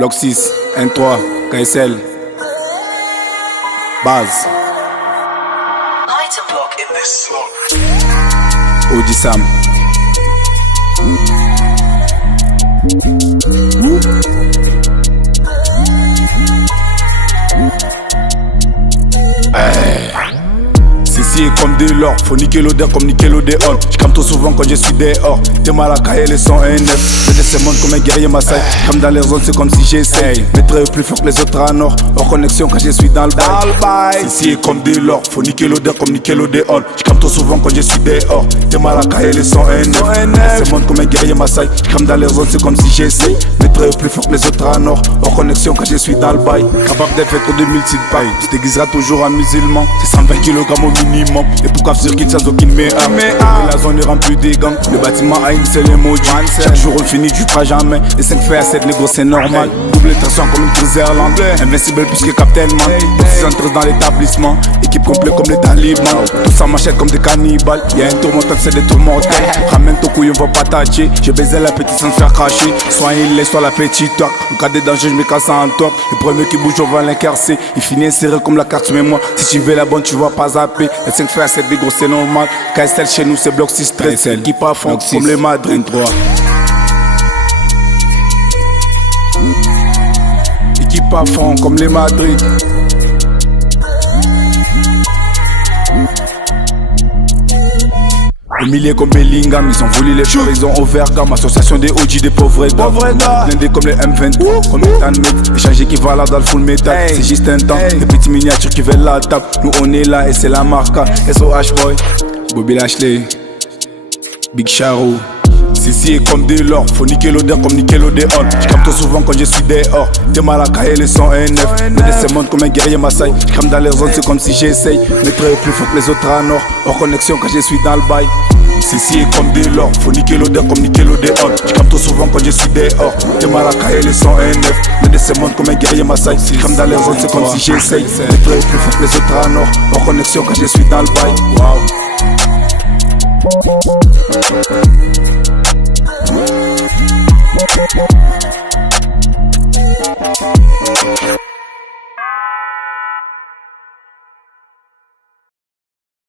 Bloc 6, N3, KSL, base. Audi Sam. Ceci est comme de l'or, faut niquer l'odeur comme niquer l'odéon. J'crame trop souvent quand je suis dehors. T'es mal à cailler les 109. Je laisse monde comme un guerrier Maasai. J'crame dans les zones, c'est comme si j'essaye. Mettre plus fort que les autres à nord. Hors connexion quand je suis dans le bail. Ceci est comme de l'or, faut niquer l'odeur comme niquer l'odéon. J'crame trop souvent quand je suis dehors. T'es mal à cailler les 109. Je laisse monde comme un guerrier Maasai. J'crame dans les zones, c'est comme si j'essaye. Mettre plus fort que les autres à nord. Hors connexion quand je suis dans le bail. Capable d'être trop de multi-paille. Tu déguiseras toujours un musulman. C'est 120 kg au minimum. Et pourquoi circuit sans aucune méa. La zone est remplie des gangs. Le bâtiment a une seule emoji. Chaque jour on finit, tu feras jamais. Les 5 faits à 7, les gros c'est normal. Double traction comme une Cruiserland. Invincible plus que Captain Man. 613 dans l'établissement. Équipe complète comme les talibans. Tous en machette comme des cannibales. Y'a un tourmenteur, c'est des tourmenteurs. Ramène ton couille, on va pas tâcher. Je baisais la petite sans se faire cracher. Soit il est, soit la petite toque. En cas de danger, je me casse en top. Le premier qui bouge, on va l'incarcer. Il finit serré comme la carte mémoire. Si tu veux la bonne, tu vas pas zapper. Les 5 frères, c'est des gros, c'est normal. KSL chez nous, c'est bloc 6 13. Équipe à fond, comme les Madrid 3. Équipe à fond, comme les Madrid. Humiliés comme Bellingham, ils ont volé les fleurs, ils ont ouvert gamme. Association des OG, des pauvres gars. Blindés comme les M23, comme les Tanmets. Échanger qui va là dans le full metal, c'est juste un temps. Des petits miniatures qui veulent la table. Nous on est là et c'est la marque. SOH Boy, Bobby Lashley, Big Charo. Ceci est comme de l'or, faut niquer l'odeur comme niquer l'odéon. J'crame trop souvent quand je suis dehors. T'es mal à cailler les 109. Me laisse monde comme un guerrier Maasai. J'crame dans les zones, c'est comme si j'essaye. Mettre plus fort que les autres à nord. Hors connexion quand je suis dans le bail. Ceci est comme de l'or, faut niquer l'odeur comme niquer l'odéon. J'crame trop souvent quand je suis dehors. T'es mal à cailler les 109. Me laisse monde comme un guerrier Maasai. J'crame dans les zones, c'est comme si j'essaye. Mettre plus fort que les autres à nord. Hors connexion quand je suis dans le bail. Wow.